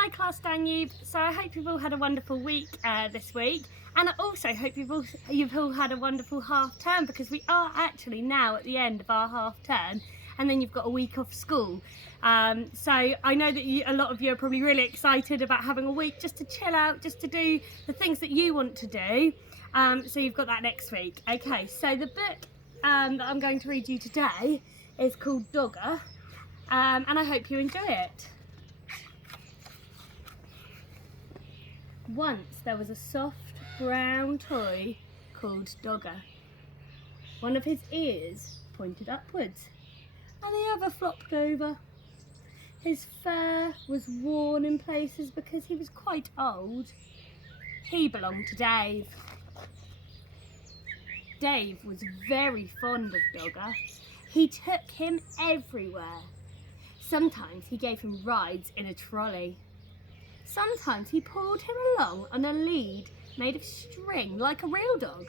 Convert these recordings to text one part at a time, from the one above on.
Hi class Danube, so I hope you've all had a wonderful week this week, and I also hope you've all had a wonderful half term, because we are actually now at the end of our half term and then you've got a week off school. So I know that a lot of you are probably really excited about having a week just to chill out, just to do the things that you want to do. So you've got that next week. Okay, so the book that I'm going to read you today is called Dogger, and I hope you enjoy it. Once there was a soft brown toy called Dogger. One of his ears pointed upwards and the other flopped over. His fur was worn in places because he was quite old. He belonged to Dave. Dave was very fond of Dogger. He took him everywhere. Sometimes he gave him rides in a trolley. Sometimes he pulled him along on a lead made of string like a real dog.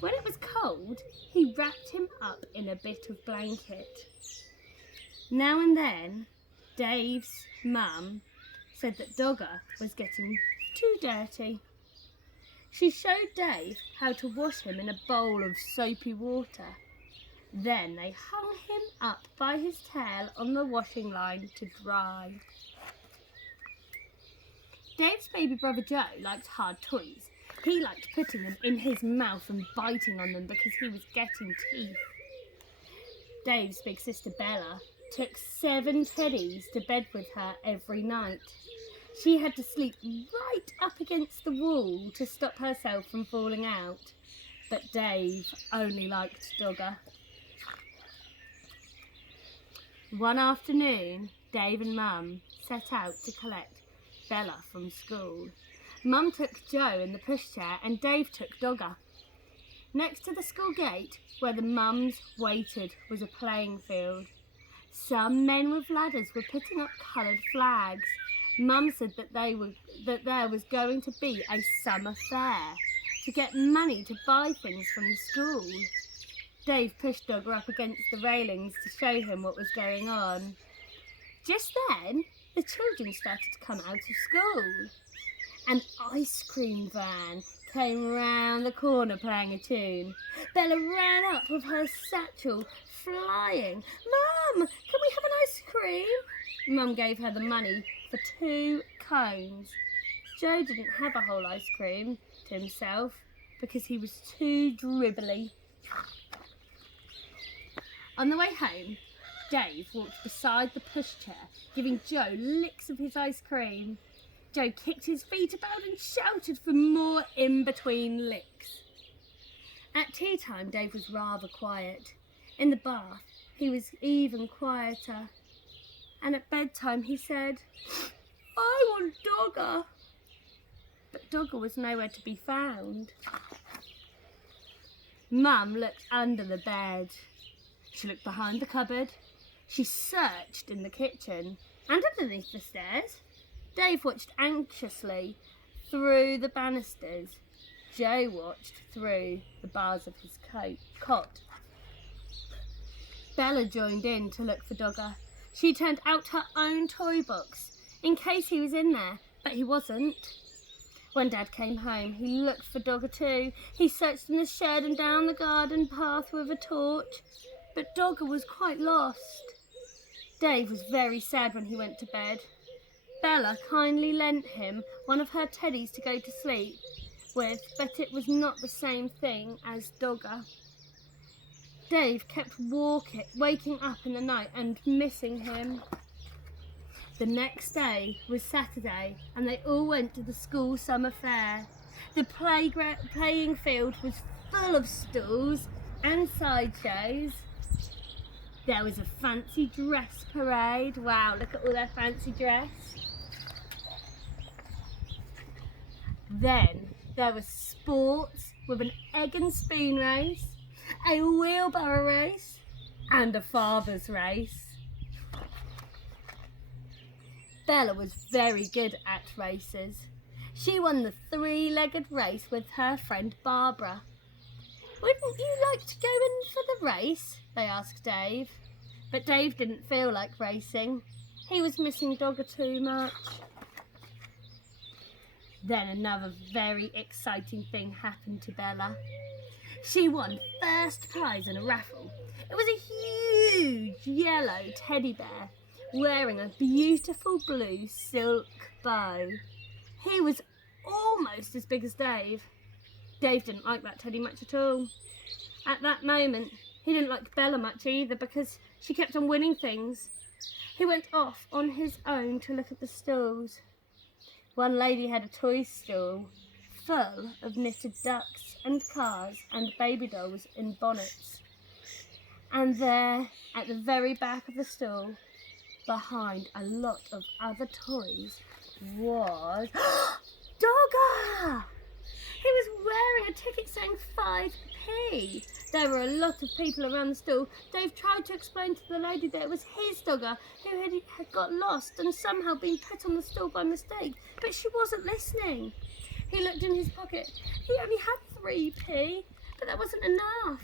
When it was cold, he wrapped him up in a bit of blanket. Now and then, Dave's mum said that Dogger was getting too dirty. She showed Dave how to wash him in a bowl of soapy water. Then they hung him up by his tail on the washing line to dry. Dave's baby brother Joe liked hard toys. He liked putting them in his mouth and biting on them because he was getting teeth. Dave's big sister Bella took 7 teddies to bed with her every night. She had to sleep right up against the wall to stop herself from falling out. But Dave only liked Dogger. One afternoon, Dave and Mum set out to collect Bella from school. Mum took Joe in the pushchair and Dave took Dogger. Next to the school gate, where the mums waited, was a playing field. Some men with ladders were putting up coloured flags. Mum said that there was going to be a summer fair to get money to buy things from the school. Dave pushed Dogger up against the railings to show him what was going on. Just then, the children started to come out of school. An ice cream van came round the corner playing a tune. Bella ran up with her satchel, flying. "Mum, can we have an ice cream?" Mum gave her the money for 2 cones. Joe didn't have a whole ice cream to himself because he was too dribbly. On the way home, Dave walked beside the pushchair, giving Joe licks of his ice cream. Joe kicked his feet about and shouted for more in-between licks. At tea time, Dave was rather quiet. In the bath, he was even quieter. And at bedtime, he said, "I want Dogger." But Dogger was nowhere to be found. Mum looked under the bed. She looked behind the cupboard. She searched in the kitchen and underneath the stairs. Dave watched anxiously through the banisters. Joe watched through the bars of his cot. Bella joined in to look for Dogger. She turned out her own toy box in case he was in there, but he wasn't. When Dad came home, he looked for Dogger too. He searched in the shed and down the garden path with a torch, but Dogger was quite lost. Dave was very sad when he went to bed. Bella kindly lent him one of her teddies to go to sleep with, but it was not the same thing as Dogger. Dave kept waking up in the night and missing him. The next day was Saturday and they all went to the school summer fair. The playing field was full of stalls and sideshows. There was a fancy dress parade. Wow, look at all their fancy dress. Then there was sports with an egg and spoon race, a wheelbarrow race, and a father's race. Bella was very good at races. She won the 3-legged race with her friend Barbara. "Wouldn't you like to go in for the race?" they asked Dave. But Dave didn't feel like racing. He was missing Dogger too much. Then another very exciting thing happened to Bella. She won first prize in a raffle. It was a huge yellow teddy bear wearing a beautiful blue silk bow. He was almost as big as Dave. Dave didn't like that teddy much at all. At that moment, he didn't like Bella much either because she kept on winning things. He went off on his own to look at the stalls. One lady had a toy stall full of knitted ducks and cars and baby dolls in bonnets. And there, at the very back of the stall, behind a lot of other toys, was Dogger! He was wearing a ticket saying 5p. There were a lot of people around the stall. Dave tried to explain to the lady that it was his Dogger who had got lost and somehow been put on the stall by mistake, but she wasn't listening. He looked in his pocket. He only had 3p, but that wasn't enough.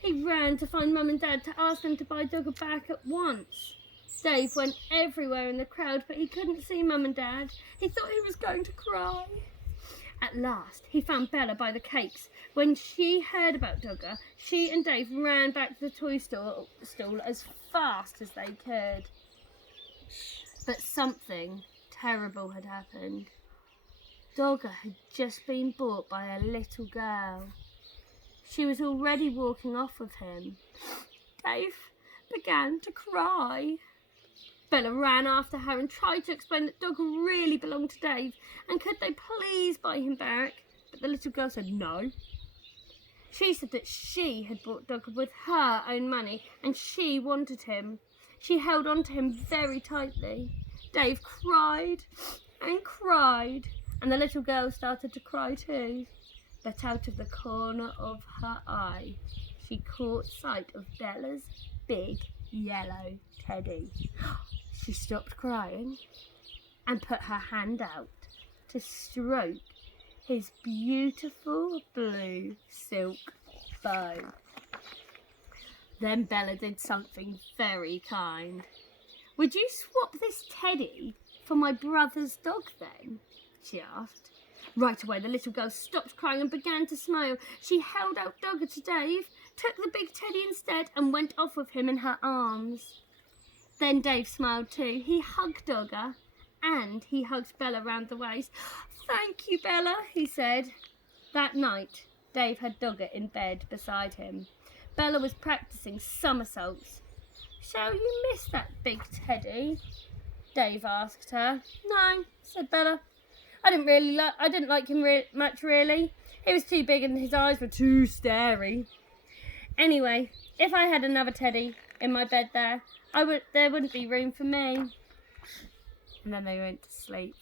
He ran to find Mum and Dad to ask them to buy Dogger back at once. Dave went everywhere in the crowd, but he couldn't see Mum and Dad. He thought he was going to cry. At last, he found Bella by the cakes. When she heard about Dogger, she and Dave ran back to the toy stall as fast as they could. But something terrible had happened. Dogger had just been bought by a little girl. She was already walking off with him. Dave began to cry. Bella ran after her and tried to explain that Dogger really belonged to Dave and could they please buy him back, but the little girl said no. She said that she had bought Dogger with her own money and she wanted him. She held on to him very tightly. Dave cried and cried and the little girl started to cry too. But out of the corner of her eye, she caught sight of Bella's big yellow teddy. She stopped crying and put her hand out to stroke his beautiful blue silk bow. Then Bella did something very kind. "Would you swap this teddy for my brother's dog then?" she asked. Right away, the little girl stopped crying and began to smile. She held out Dogger to Dave, took the big teddy instead and went off with him in her arms. Then Dave smiled too. He hugged Dogger and he hugged Bella round the waist. "Thank you, Bella," he said. That night, Dave had Dogger in bed beside him. Bella was practicing somersaults. "Shall you miss that big teddy?" Dave asked her. "No," said Bella. I didn't like him much really. He was too big and his eyes were too starey. Anyway, if I had another teddy in my bed there wouldn't be room for me." And then they went to sleep.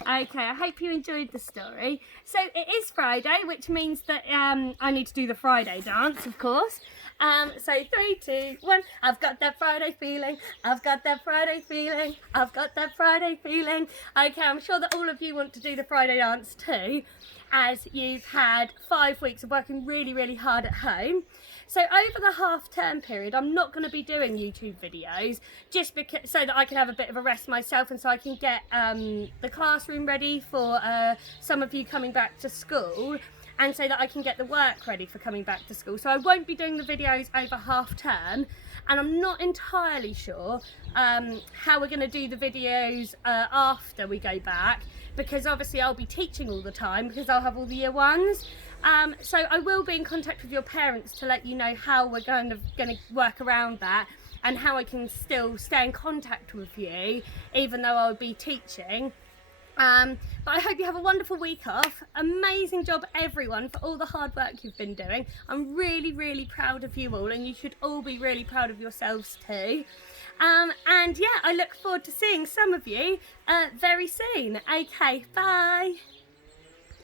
Okay, I hope you enjoyed the story. So it is Friday, which means that I need to do the Friday dance, of course. So 3, 2, 1. I've got that Friday feeling. I've got that Friday feeling. I've got that Friday feeling. Okay, I'm sure that all of you want to do the Friday dance too, as you've had 5 weeks of working really, really hard at home. So over the half-term period, I'm not going to be doing YouTube videos just because, so that I can have a bit of a rest myself and so I can get the classroom ready for some of you coming back to school and so that I can get the work ready for coming back to school. So I won't be doing the videos over half-term and I'm not entirely sure how we're going to do the videos after we go back, because obviously I'll be teaching all the time because I'll have all the year ones. So I will be in contact with your parents to let you know how we're going to work around that and how I can still stay in contact with you even though I'll be teaching. But I hope you have a wonderful week off. Amazing job everyone for all the hard work you've been doing. I'm really, really proud of you all and you should all be really proud of yourselves too. And yeah, I look forward to seeing some of you very soon. Okay, bye.